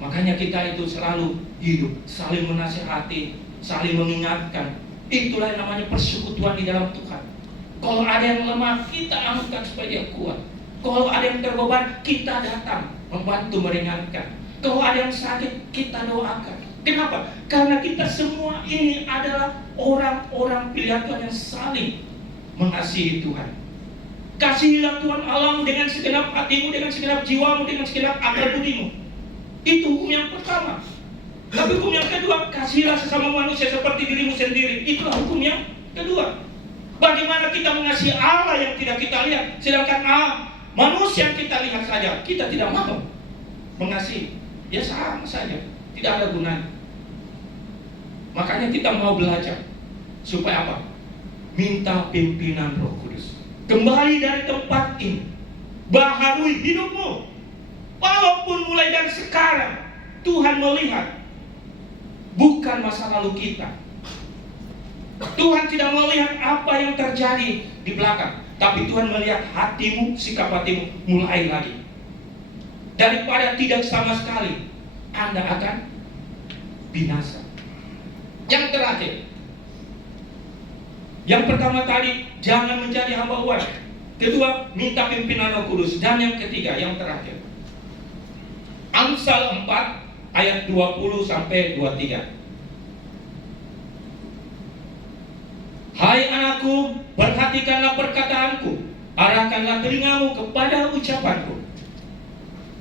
Makanya kita itu selalu hidup, saling menasihati, saling mengingatkan. Itulah yang namanya persekutuan di dalam Tuhan. Kalau ada yang lemah, kita angkat supaya dia kuat. Kalau ada yang terbeban, kita datang membantu meringankan. Kalau ada yang sakit, kita doakan. Kenapa? Karena kita semua ini adalah orang-orang pilihan Tuhan yang saling mengasihi Tuhan. Kasihilah Tuhan Allahmu dengan segenap hatimu, dengan segenap jiwamu, dengan segenap akal budimu. Itu hukum yang pertama. Tapi hukum yang kedua, kasihilah sesama manusia seperti dirimu sendiri. Itulah hukum yang kedua. Bagaimana kita mengasihi Allah yang tidak kita lihat, sedangkan manusia yang kita lihat saja, kita tidak mau mengasihi. Ya sama saja, tidak ada gunanya. Makanya kita mau belajar supaya apa? Minta pimpinan Roh Kudus. Kembali dari tempat ini, baharui hidupmu. Walaupun mulai dari sekarang Tuhan melihat bukan masa lalu kita. Tuhan tidak melihat apa yang terjadi di belakang, tapi Tuhan melihat hatimu, sikap hatimu mulai lagi. Daripada tidak sama sekali, Anda akan binasa. Yang terakhir, yang pertama tadi, jangan menjadi hamba uang. Kedua, minta pimpinan Roh Kudus. Dan yang ketiga, yang terakhir, Amsal 4 ayat 20 sampai 23. Hai anakku, perhatikanlah perkataanku, arahkanlah telingamu kepada ucapanku.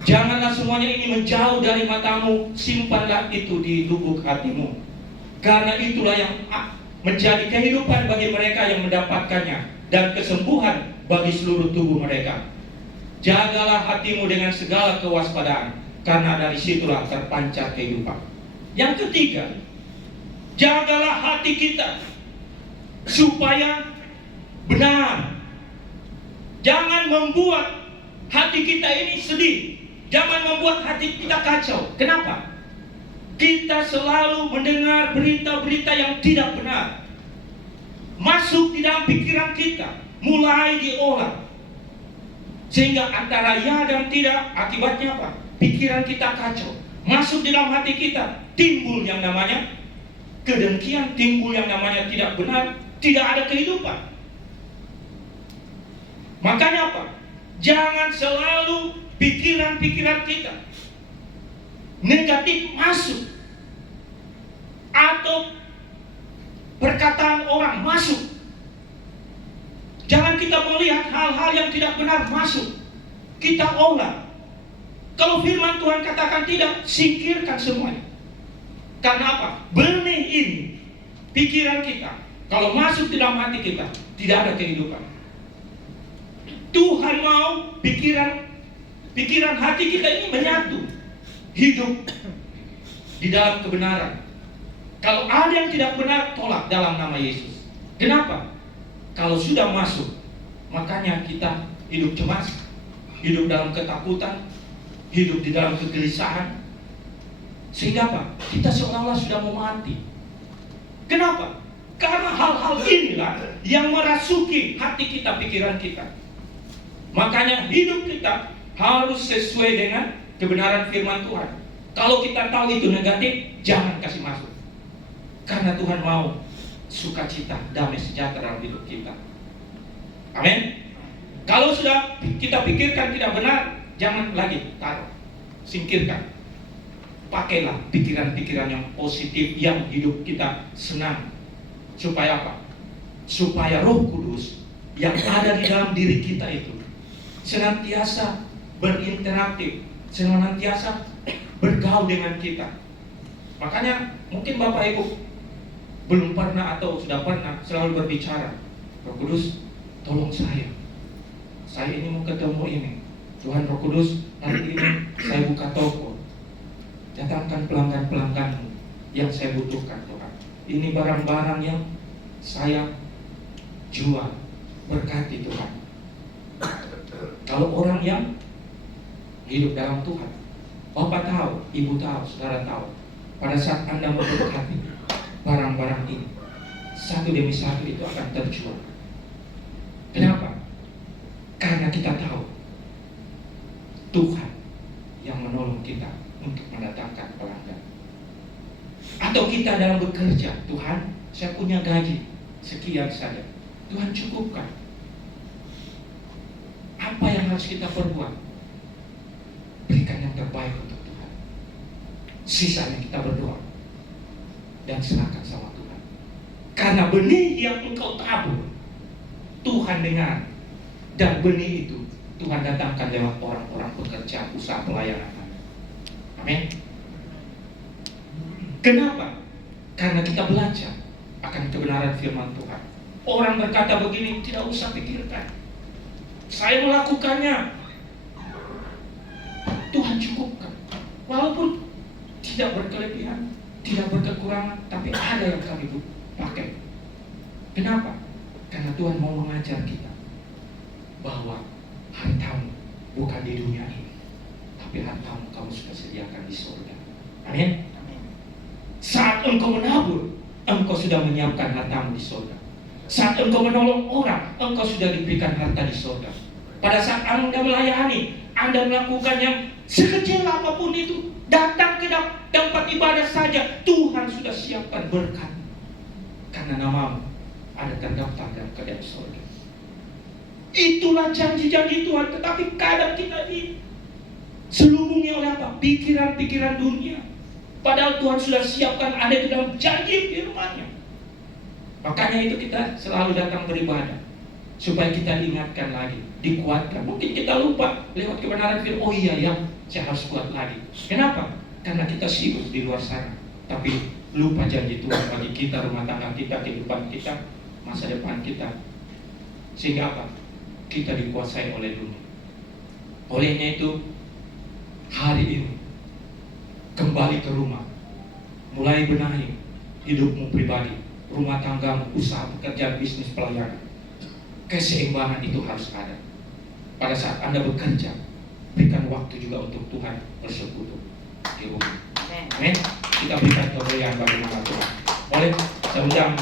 Janganlah semuanya ini menjauh dari matamu, simpanlah itu di lubuk hatimu. Karena itulah yang menjadi kehidupan bagi mereka yang mendapatkannya, dan kesembuhan bagi seluruh tubuh mereka. Jagalah hatimu dengan segala kewaspadaan, karena dari situlah terpancar kehidupan. Yang ketiga, jagalah hati kita supaya benar. Jangan membuat hati kita ini sedih. Jangan membuat hati kita kacau. Kenapa? Kita selalu mendengar berita-berita yang tidak benar masuk di dalam pikiran kita, mulai diolah. Sehingga antara ya dan tidak, akibatnya apa? Pikiran kita kacau, masuk di dalam hati kita, timbul yang namanya kedengkian, timbul yang namanya tidak benar, tidak ada kehidupan. Makanya apa? Jangan selalu pikiran-pikiran kita negatif masuk, atau perkataan orang masuk. Jangan kita melihat hal-hal yang tidak benar masuk, kita olah. Kalau firman Tuhan katakan tidak, singkirkan semuanya. Karena apa? Benih ini, pikiran kita, kalau masuk di dalam hati kita, tidak ada kehidupan. Tuhan mau pikiran hati kita ini menyatu, hidup di dalam kebenaran. Kalau ada yang tidak benar, tolak dalam nama Yesus. Kenapa? Kalau sudah masuk, makanya kita hidup cemas, hidup dalam ketakutan, hidup di dalam kegelisahan. Sehingga apa? Kita seolah-olah sudah mau mati. Kenapa? Karena hal-hal inilah yang merasuki hati kita, pikiran kita. Makanya hidup kita harus sesuai dengan kebenaran firman Tuhan. Kalau kita tahu itu negatif, jangan kasih masuk. Karena Tuhan mau sukacita, damai sejahtera dalam hidup kita. Amin. Kalau sudah kita pikirkan tidak benar, jangan lagi taruh, singkirkan. Pakailah pikiran-pikiran yang positif, yang hidup kita senang. Supaya apa? Supaya Roh Kudus yang ada di dalam diri kita itu senantiasa berinteraktif, senantiasa bergaul dengan kita. Makanya mungkin Bapak Ibu belum pernah atau sudah pernah selalu berbicara, Roh Kudus tolong saya ini mau ketemu ini. Tuhan Roh Kudus, hari ini saya buka toko, datangkan pelanggan-pelangganmu yang saya butuhkan Tuhan. Ini barang-barang yang saya jual, berkati Tuhan. Kalau orang yang hidup dalam Tuhan, Bapak tahu, Ibu tahu, Saudara tahu, pada saat Anda memberkati barang-barang ini, satu demi satu itu akan terjual. Kenapa? Karena kita tahu Tuhan yang menolong kita untuk mendatangkan pelanggan. Atau kita dalam bekerja, Tuhan, saya punya gaji sekian saja, Tuhan cukupkan. Apa yang harus kita perbuat? Berikan yang terbaik untuk Tuhan. Sisanya kita berdoa dan serahkan sama Tuhan. Karena benih yang engkau tabur, Tuhan dengar. Dan benih itu Tuhan datangkan lewat orang-orang pekerja usaha pelayanan. Amin. Kenapa? Karena kita belajar akan kebenaran firman Tuhan. Orang berkata begini, tidak usah pikirkan, saya melakukannya, Tuhan cukupkan. Walaupun tidak berkelebihan, tidak berkekurangan, tapi ada yang kami pakai. Kenapa? Karena Tuhan mau mengajar kita bahwa hartamu bukan di dunia ini, tapi hartamu kamu sudah sediakan di surga. Amin. Saat engkau menabur, engkau sudah menyiapkan hartamu di surga. Saat engkau menolong orang, engkau sudah diberikan harta di surga. Pada saat Anda melayani, Anda melakukan yang sekecil apapun itu, datang ke tempat ibadah saja, Tuhan sudah siapkan berkat. Karena namamu ada terdaftar dalam kerajaan surga. Itulah janji-janji Tuhan. Tetapi kadang kita diselubungi oleh apa? Pikiran-pikiran dunia. Padahal Tuhan sudah siapkan ada di dalam janji firman-Nya. Makanya itu kita selalu datang beribadah, supaya kita diingatkan lagi, dikuatkan. Mungkin kita lupa lewat kebenaran firman, oh iya ya, saya harus kuat lagi. Kenapa? Karena kita sibuk di luar sana, tapi lupa janji Tuhan bagi kita, rumah tangga kita, kehidupan kita, masa depan kita. Sehingga apa? Kita dikuasai oleh dunia. Olehnya itu, hari ini kembali ke rumah, mulai benahi hidupmu pribadi, rumah tanggamu, usaha, pekerjaan, bisnis, pelayanan. Keseimbangan itu harus ada. Pada saat Anda bekerja, berikan waktu juga untuk Tuhan bersekutu di rumah. Amin. Kita berikan kemuliaan bagi nama Tuhan. Boleh saya undang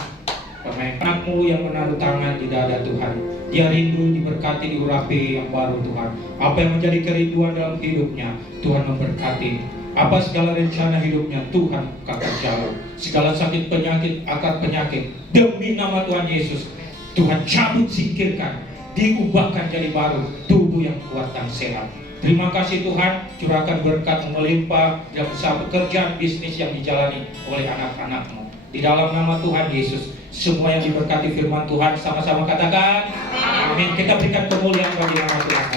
pemain anakmu yang menaruh tangan di dada Tuhan. Dia rindu diberkati, diurapi yang baru Tuhan. Apa yang menjadi kerinduan dalam hidupnya, Tuhan memberkati. Apa segala rencana hidupnya, Tuhan kakak jauh. Segala sakit penyakit, akar penyakit, demi nama Tuhan Yesus, Tuhan cabut, singkirkan, diubahkan jadi baru, tubuh yang kuat dan sehat. Terima kasih Tuhan, curahkan berkat melimpah dalam usaha pekerjaan bisnis yang dijalani oleh anak-anak-Mu. Di dalam nama Tuhan Yesus, semua yang diberkati firman Tuhan sama-sama katakan amin. Kita berikan kemuliaan bagi nama Tuhan.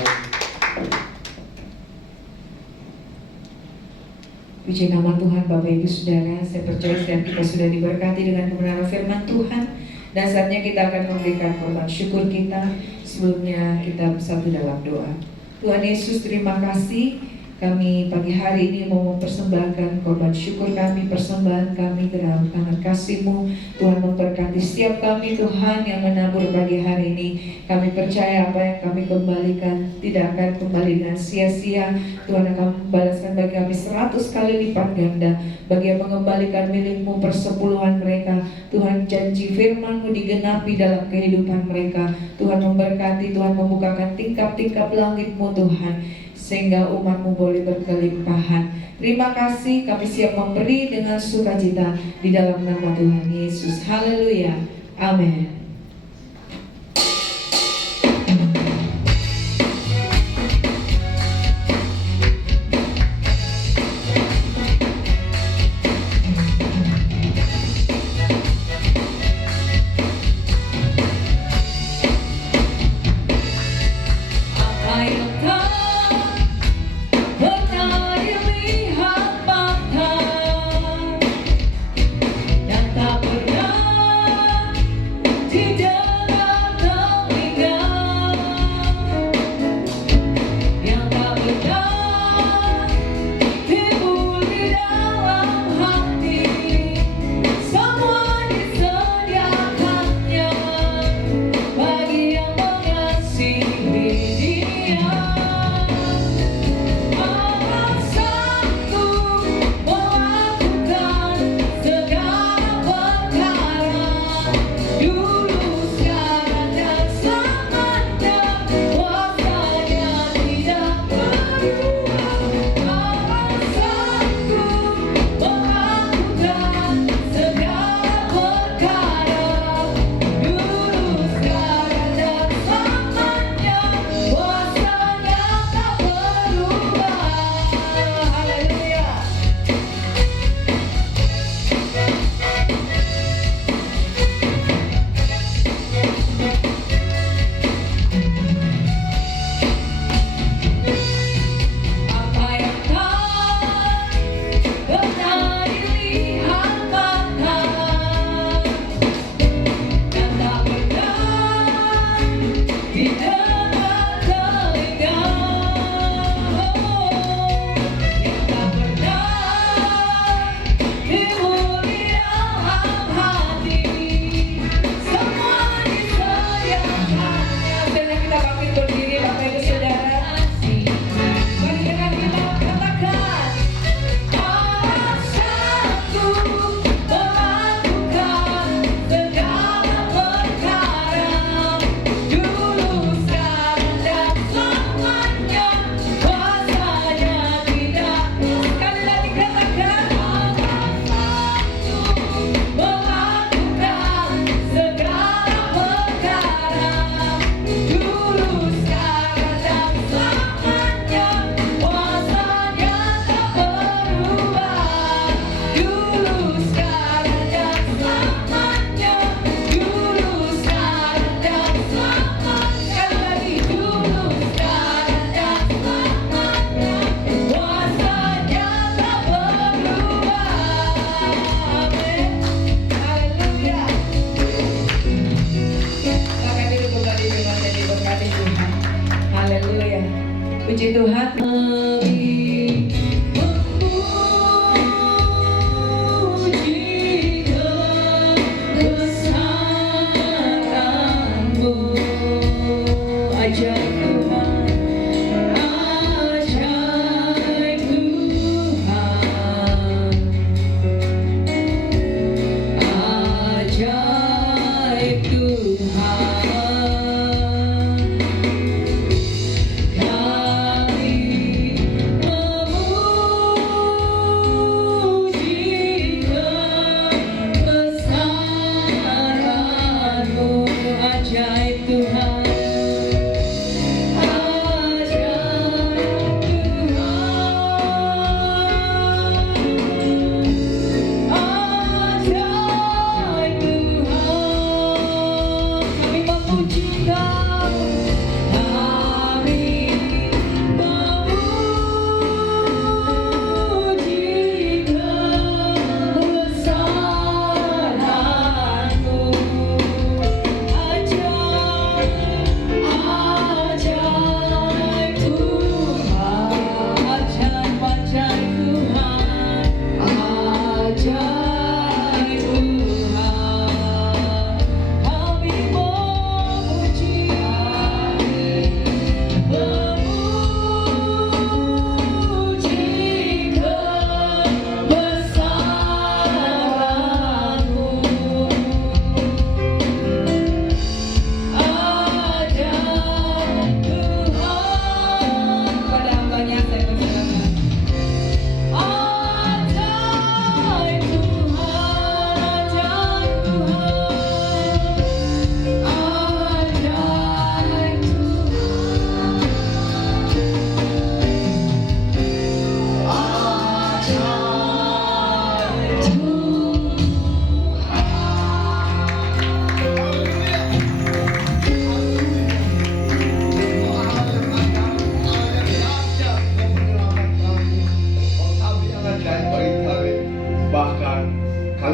Puji nama Tuhan Bapak Ibu Saudara, saya percaya setiap kita sudah diberkati dengan kebenaran firman Tuhan. Dan saatnya kita akan memberikan korban syukur kita. Sebelumnya kita bersatu dalam doa. Tuhan Yesus, terima kasih. Kami pagi hari ini mau mempersembahkan korban syukur kami, persembahan kami ke dalam tangan kasih-Mu. Tuhan memberkati setiap kami Tuhan yang menabur pagi hari ini. Kami percaya apa yang kami kembalikan tidak akan kembali dengan sia-sia. Tuhan akan membalaskan bagi kami 100 kali lipat ganda. Bagi yang mengembalikan milik-Mu persepuluhan mereka, Tuhan janji firman-Mu digenapi dalam kehidupan mereka. Tuhan memberkati, Tuhan membukakan tingkap-tingkap langit-Mu Tuhan, sehingga umat-Mu boleh berkelimpahan. Terima kasih, kami siap memberi dengan sukacita di dalam nama Tuhan Yesus. Haleluya. Amin. Apa yang tak pernah dilihat mata dan tak pernah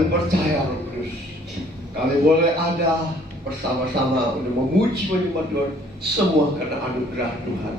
Kami percaya Roh Kudus, kami boleh ada bersama-sama untuk memuji menyembah Tuhan, semua karena anugerah Tuhan.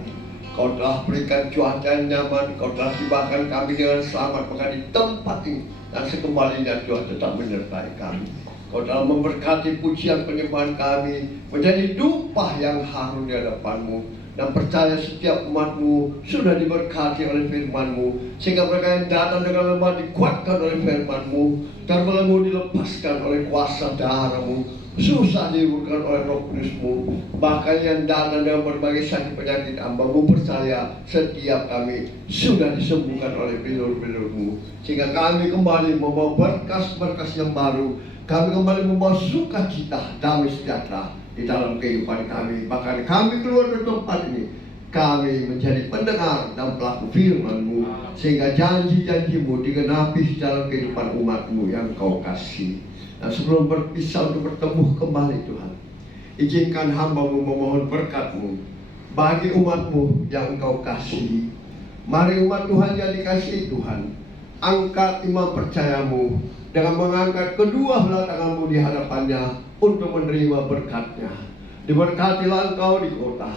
Kau telah berikan cuaca yang nyaman, Kau telah tibakan kami dengan selamat bahkan di tempat ini, dan sekembalinya Tuhan tetap menyertai kami. Kau telah memberkati pujian penyembahan kami menjadi tumpah yang harum di hadapan-Mu, dan percaya setiap umat-Mu sudah diberkati oleh firman-Mu, sehingga mereka yang datang dengan lemah dikuatkan oleh firman-Mu, dan belenggu dilepaskan oleh kuasa darah-Mu, susah dihiburkan oleh Roh Kudus-Mu. Bahkan yang datang dengan berbagai sakit penyakit, hamba-Mu percaya setiap kami sudah disembuhkan oleh bilur-bilur-Mu, sehingga kami kembali membawa berkas-berkas yang baru. Kami kembali membawa sukacita, damai sejahtera di dalam kehidupan kami. Bahkan kami keluar dari tempat ini, kami menjadi pendengar dan pelaku firman-Mu, sehingga janji-janji-Mu digenapi dalam kehidupan umat-Mu yang Kau kasih. Dan sebelum berpisah untuk bertemu kembali Tuhan, izinkan hamba-Mu memohon berkat-Mu bagi umat-Mu yang Engkau kasih. Mari umat Tuhan yang dikasihi Tuhan, angkat iman percayamu dengan mengangkat kedua belah tanganmu di hadapannya untuk menerima berkatnya. Diberkatilah engkau di kota,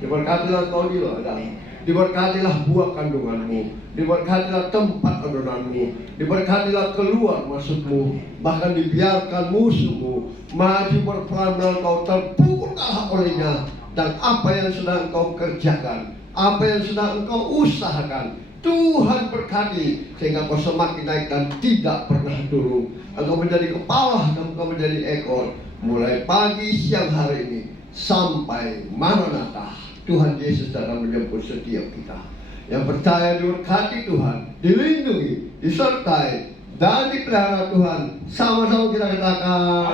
diberkatilah engkau di ladang, diberkatilah buah kandunganmu, diberkatilah tempat adonanmu, diberkatilah keluar masukmu, bahkan dibiarkan musuhmu maju berperang dengan kau, terpukul kalah olehnya. Dan apa yang sedang engkau kerjakan, apa yang sedang engkau usahakan, Tuhan berkati sehingga kau semakin naik dan tidak pernah turun. Engkau menjadi kepala dan engkau menjadi ekor, mulai pagi siang hari ini sampai Maranatha. Tuhan Yesus datang menjemput setiap kita. Yang percaya diberkati Tuhan, dilindungi, disertai, dan dipelihara Tuhan. Sama-sama kita katakan.